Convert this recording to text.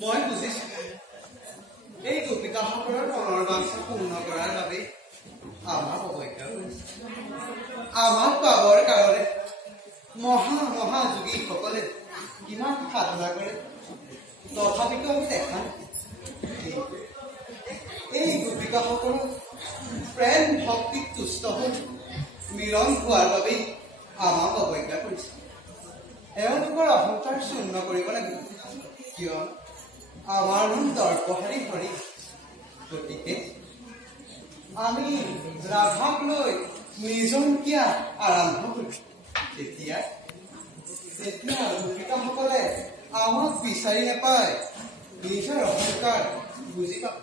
মই বুজিছো এই গোপিকাসকলৰ মনৰ বাঞ্ছা পূৰ্ণ কৰাৰ বাবে আমাক অৱজ্ঞা কৰিছে। আমাক পাবৰ কাৰণে মহাযোগীসকলে কিমান সাধনা কৰে, তথাপিতো আমি দেখা এই গোপিকাসকলৰ প্ৰেম ভক্তিত তুষ্ট হৈ মিলন হোৱাৰ বাবেই আমাক অৱজ্ঞা কৰিছে। এওঁলোকৰ অহংকাৰ শূন্য কৰিব লাগিব, কিয় আমাৰ নাম দৰ্পহাৰী হৰি। গতিকে আমি ৰাধাক লৈ নিজনকীয়া আৰম্ভ কৰিম। তেতিয়া গোপিকাসকলে আমাক বিচাৰি নাপায়, নিজৰ অহংকাৰ বুজি পাব।